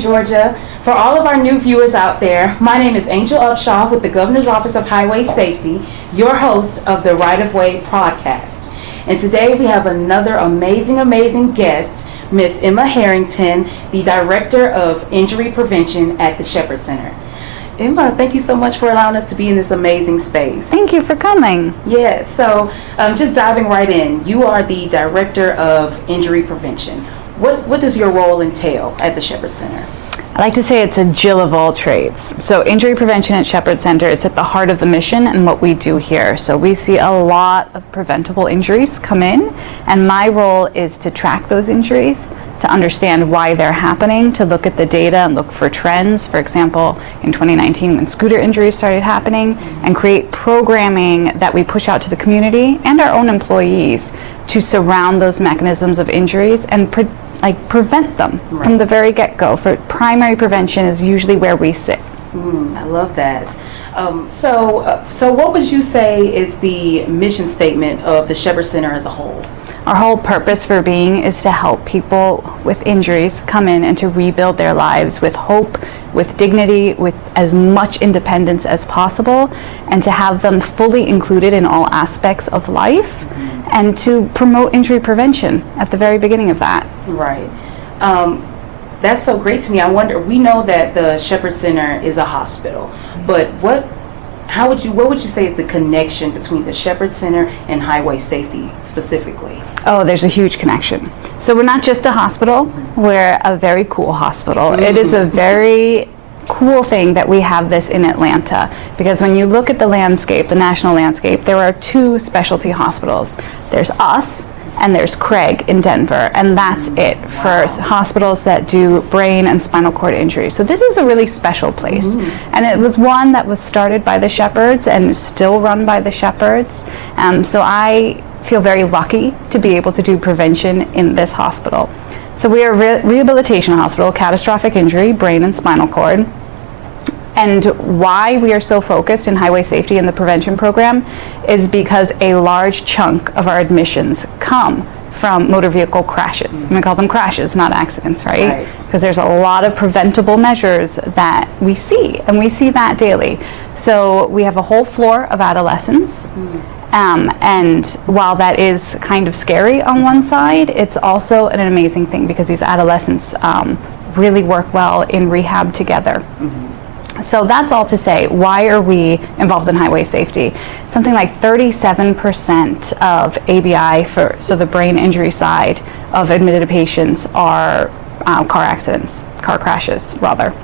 Georgia. For all of our new viewers out there, my name is Angel Upshaw with the Governor's Office of Highway Safety, your host of the Right of Way podcast. And today we have another amazing guest, Miss Emma Harrington, the Director of Injury Prevention at the Shepherd Center. Emma, thank you so much for allowing us to be in this amazing space. Thank you for coming. Yes, so just diving right in, you are the Director of Injury Prevention. What does your role entail at the Shepherd Center? I like to say it's a Jill of all trades. So injury prevention at Shepherd Center, it's at the heart of the mission and what we do here. So we see a lot of preventable injuries come in, and my role is to track those injuries, to understand why they're happening, to look at the data and look for trends. For example, in 2019 when scooter injuries started happening, and create programming that we push out to the community and our own employees to surround those mechanisms of injuries and prevent them from the very get-go. For primary prevention is usually where we sit. I love that. So what would you say is the mission statement of the Shepherd Center as a whole? Our whole purpose for being is to help people with injuries come in and to rebuild their lives with hope, with dignity, with as much independence as possible, and to have them fully included in all aspects of life, and to promote injury prevention at the very beginning of that. Right. That's so great to me. I wonder, we know that the Shepherd Center is a hospital, but what would you say is the connection between the Shepherd Center and highway safety specifically? Oh, there's a huge connection. So we're not just a hospital, we're a very cool hospital. It is a very cool thing that we have this in Atlanta, because when you look at the landscape, the national landscape, there are two specialty hospitals. There's us and there's Craig in Denver, and that's it for hospitals that do brain and spinal cord injuries. So this is a really special place, and it was one that was started by the Shepherds and is still run by the Shepherds. So I feel very lucky to be able to do prevention in this hospital. So we are a rehabilitation hospital, catastrophic injury, brain and spinal cord. And why we are so focused in highway safety and the prevention program is because a large chunk of our admissions come from motor vehicle crashes. I'm going to call them crashes, not accidents, right? Because there's a lot of preventable measures that we see, and we see that daily. So we have a whole floor of adolescents. And while that is kind of scary on one side, it's also an amazing thing because these adolescents really work well in rehab together. So that's all to say, why are we involved in highway safety? Something like 37% of ABI, so the brain injury side of admitted patients are car accidents, car crashes rather.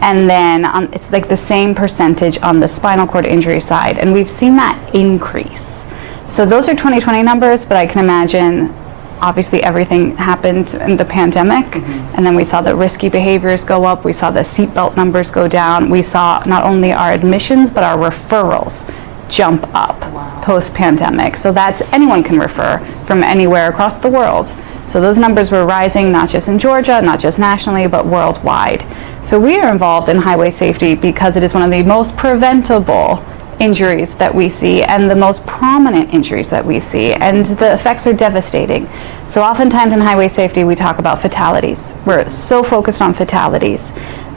And then it's like the same percentage on the spinal cord injury side, and we've seen that increase. So those are 2020 numbers, but I can imagine obviously everything happened in the pandemic, and then we saw the risky behaviors go up, we saw the seatbelt numbers go down, we saw not only our admissions but our referrals jump up post-pandemic. So that's anyone can refer from anywhere across the world. So those numbers were rising, not just in Georgia, not just nationally, but worldwide. So we are involved in highway safety because it is one of the most preventable injuries that we see and the most prominent injuries that we see, and the effects are devastating. So oftentimes in highway safety we talk about fatalities. We're so focused on fatalities.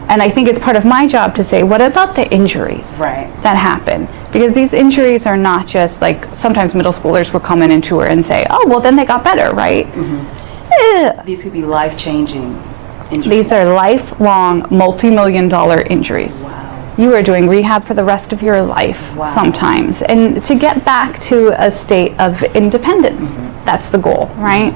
And I think it's part of my job to say, what about the injuries that happen? Because these injuries are not just like, sometimes middle schoolers will come in and tour and say, oh, well then they got better, right? These could be life-changing injuries. These are lifelong, multi-million-dollar injuries. You are doing rehab for the rest of your life sometimes. And to get back to a state of independence, that's the goal, right?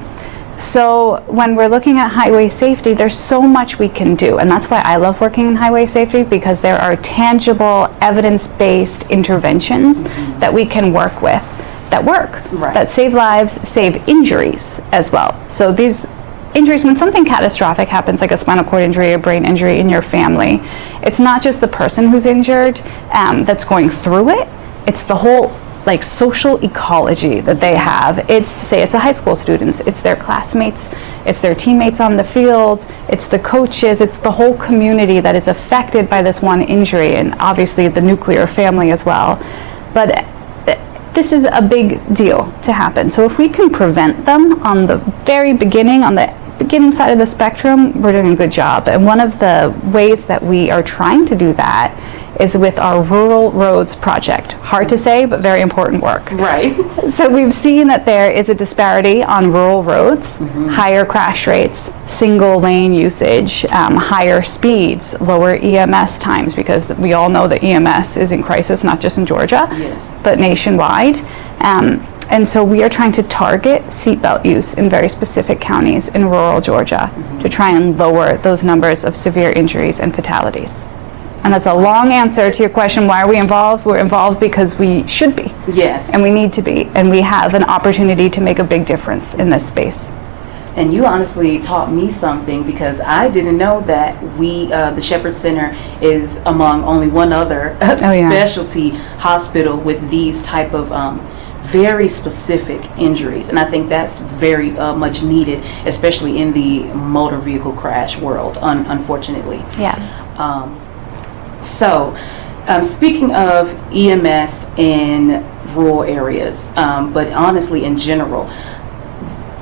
So when we're looking at highway safety, there's so much we can do. And that's why I love working in highway safety, because there are tangible, evidence-based interventions that we can work with that work, that save lives, save injuries as well. So these injuries, when something catastrophic happens, like a spinal cord injury, a brain injury in your family, it's not just the person who's injured that's going through it, it's the whole social ecology that they have. It's a high school students, it's their classmates, it's their teammates on the field, it's the coaches, it's the whole community that is affected by this one injury, and obviously the nuclear family as well. But this is a big deal to happen. So if we can prevent them on the very beginning, on the beginning side of the spectrum, we're doing a good job. And one of the ways that we are trying to do that is with our rural roads project. Hard to say, but very important work. Right. So we've seen that there is a disparity on rural roads, higher crash rates, single lane usage, higher speeds, lower EMS times, because we all know that EMS is in crisis, not just in Georgia, Yes. but nationwide. And so we are trying to target seatbelt use in very specific counties in rural Georgia to try and lower those numbers of severe injuries and fatalities. And that's a long answer to your question, why are we involved? We're involved because we should be. Yes. And we need to be. And we have an opportunity to make a big difference in this space. And you honestly taught me something, because I didn't know that the Shepherd Center is among only one other specialty hospital with these type of very specific injuries. And I think that's very much needed, especially in the motor vehicle crash world, unfortunately. Yeah. So, speaking of EMS in rural areas, but honestly in general,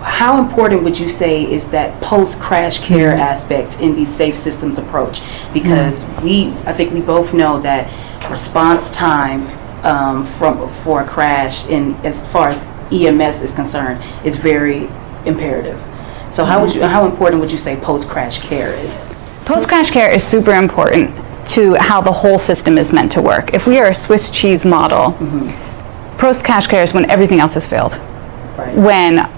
how important would you say is that post-crash care aspect in the safe systems approach? Because I think we both know that response time for a crash, as far as EMS is concerned, is very imperative. So how important would you say post-crash care is? Post-crash care is super important to how the whole system is meant to work. If we are a Swiss cheese model, post-crash care is when everything else has failed. Right. When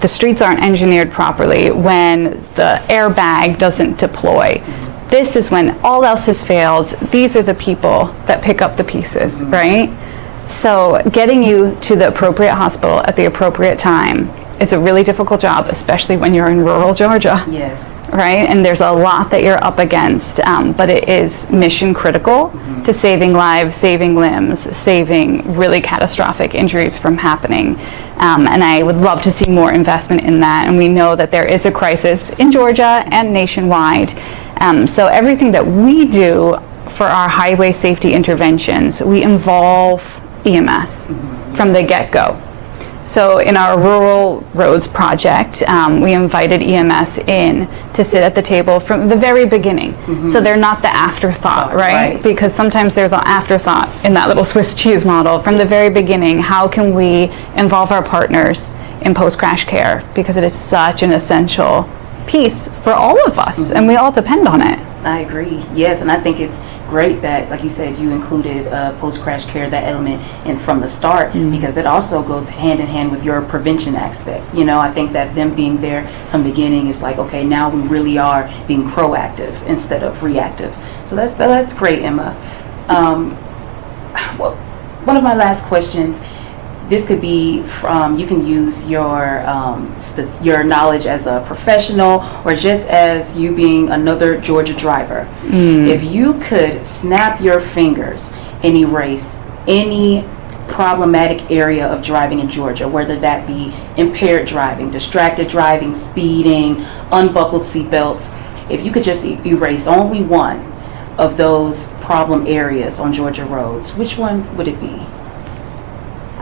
the streets aren't engineered properly, when the airbag doesn't deploy. This is when all else has failed. These are the people that pick up the pieces, right? So getting you to the appropriate hospital at the appropriate time is a really difficult job, especially when you're in rural Georgia. Yes. Right? And there's a lot that you're up against, but it is mission critical to saving lives, saving limbs, saving really catastrophic injuries from happening. And I would love to see more investment in that. And we know that there is a crisis in Georgia and nationwide. So everything that we do for our highway safety interventions, we involve EMS from the get-go. So in our rural roads project, we invited EMS in to sit at the table from the very beginning. So they're not the afterthought, right? Because sometimes they're the afterthought in that little Swiss cheese model. From the very beginning, how can we involve our partners in post-crash care? Because it is such an essential piece for all of us, and we all depend on it. I agree. Yes, and I think it's great that, like you said, you included post-crash care, that element, and from the start, because it also goes hand in hand with your prevention aspect. You know, I think that them being there from the beginning is like, okay, now we really are being proactive instead of reactive. So that's great, Emma. Well, one of my last questions. This could be from, you can use your knowledge as a professional or just as you being another Georgia driver. If you could snap your fingers and erase any problematic area of driving in Georgia, whether that be impaired driving, distracted driving, speeding, unbuckled seatbelts, if you could just erase only one of those problem areas on Georgia roads, which one would it be?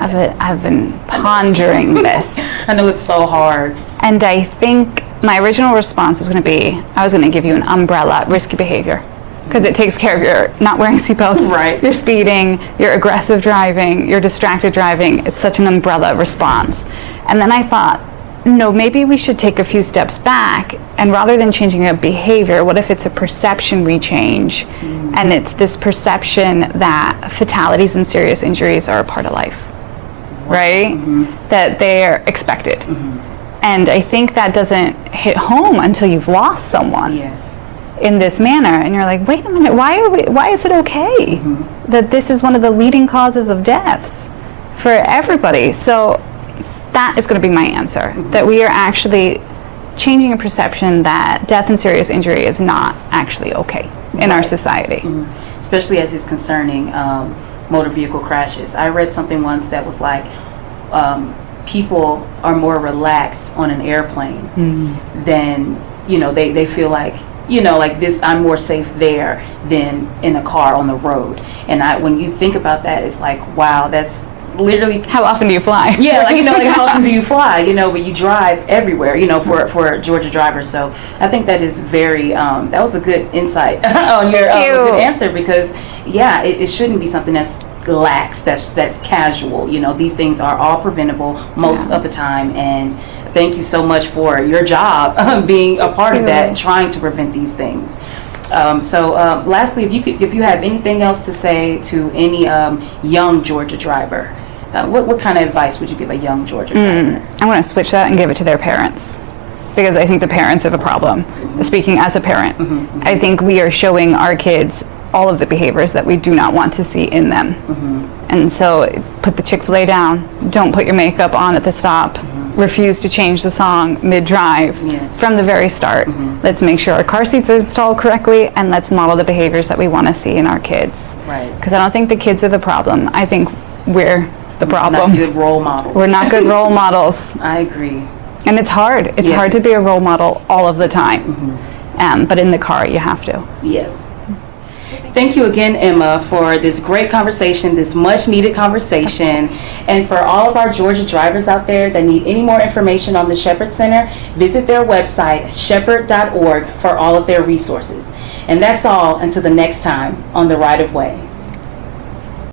I've been pondering this. I know it's so hard. And I think my original response was going to be, I was going to give you an umbrella, risky behavior. Because it takes care of your not wearing seatbelts, right, your speeding, your aggressive driving, your distracted driving. It's such an umbrella response. And then I thought, no, maybe we should take a few steps back, and rather than changing a behavior, what if it's a perception we change? And it's this perception that fatalities and serious injuries are a part of life. Right? That they're expected. And I think that doesn't hit home until you've lost someone in this manner. And you're like, wait a minute, why is it okay that this is one of the leading causes of deaths for everybody? So that is going to be my answer, that we are actually changing a perception that death and serious injury is not actually okay in our society. Especially as it's concerning motor vehicle crashes. I read something once that was like, people are more relaxed on an airplane than, they feel like, like this, I'm more safe there than in a car on the road. And when you think about that, it's like, wow, that's literally. How often do you fly? Yeah, like, like how often do you fly? But you drive everywhere, for Georgia drivers. So I think that is very, that was a good insight on your a good answer, because yeah, it shouldn't be something that's lax, that's casual. These things are all preventable most of the time, and thank you so much for your job being a part of that, trying to prevent these things. Lastly, if you have anything else to say to any young Georgia driver, what kind of advice would you give a young Georgia driver? I want to switch that and give it to their parents, because I think the parents are the problem. Speaking as a parent, I think we are showing our kids all of the behaviors that we do not want to see in them. And so put the Chick-fil-A down, don't put your makeup on at the stop, refuse to change the song mid-drive from the very start. Let's make sure our car seats are installed correctly, and let's model the behaviors that we want to see in our kids. Right. Because I don't think the kids are the problem. I think we're the problem. Not good role models. We're not good role models. I agree. And it's hard. It's hard to be a role model all of the time. But in the car, you have to. Yes. Thank you again, Emma, for this great conversation, this much needed conversation. And for all of our Georgia drivers out there that need any more information on the Shepherd Center, visit their website, shepherd.org, for all of their resources. And that's all until the next time on The Right of Way.